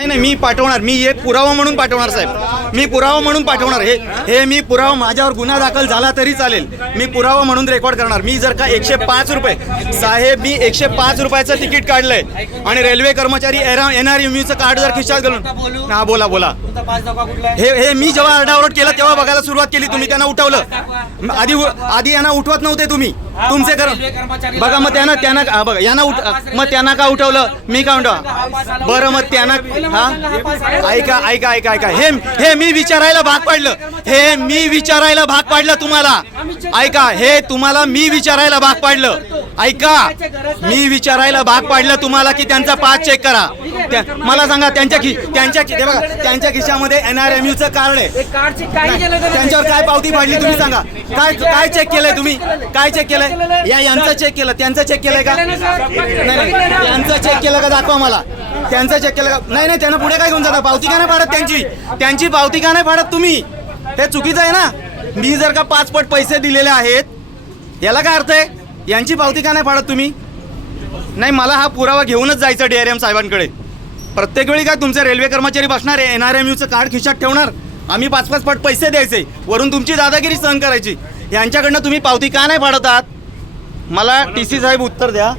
नाही नाही मी पाठवणार. मी हे पुरावा म्हणून पाठवणार साहेब. मी पुरावा म्हणून पाठवणार. हे हे मी पुरावा माझ्यावर गुन्हा दाखल झाला तरी चालेल. मी पुरावा म्हणून रेकॉर्ड करणार. मी जर का एकशे पाच रुपये साहेब मी एकशे पाच रुपयाचं तिकीट काढलंय आणि रेल्वे कर्मचारी एन आर यूचं कार्ड जर खिशात घालून हा बोला बोला. हे हे मी जेव्हा आरडाओरड केलं तेव्हा बघायला सुरुवात केली. तुम्ही त्यांना उठवलं. आधी आधी यांना उठवत नव्हते तुम्ही. तुमचे कर बघा मग त्यांना त्यांना हा, बघा यांना उठ मग त्यांना का उठवलं? मी का उठव बरं मग त्यांना हा? ऐका ऐका ऐका ऐका. हे हे. मी विचारायला भाग पाडलं. हे मी विचारायला भाग पाडलं तुम्हाला. ऐका हे तुम्हाला मी विचारायला भाग पाडलं. ऐका मी विचारायला भाग पाडलं तुम्हाला की त्यांचा पास चेक करा. मला सांगा त्यांच्या खि त्यांच्या बघा त्यांच्या खिशामध्ये एन आर एम यूचं कार्ड आहे. त्यांच्यावर काय पावती फाडली तुम्ही सांगा. काय काय चेक केलंय तुम्ही? काय चेक केलंय? या यांचं चेक केलं. त्यांचं चेक केलंय का? नाही नाही. त्यांचं चेक केलं का? दाखवा मला. त्यांचं चेक केलं का? नाही नाही त्यांना पुढे काय घेऊन जाता? पावती का नाही फाडत त्यांची? त्यांची पावती का नाही फाडत तुम्ही? हे चुकीचं आहे ना? मी जर का पाच पट पैसे दिलेले आहेत याला काय अर्थ आहे? यांची पावती का नाही फाडत तुम्ही? नाही मला हा पुरावा घेऊनच जायचं डी आर एम साहेबांकडे. प्रत्येक वेळी काय तुमचे रेल्वे कर्मचारी बसणार आहे? एन आर एम यूचं कार्ड खिशात ठेवणार? आम्ही पाच पाच पट पैसे द्यायचे. वरून तुमची दादागिरी सहन करायची. यांच्याकडनं तुम्ही पावती का नाही फाडत आहात? मला टी सी साहेब उत्तर द्या.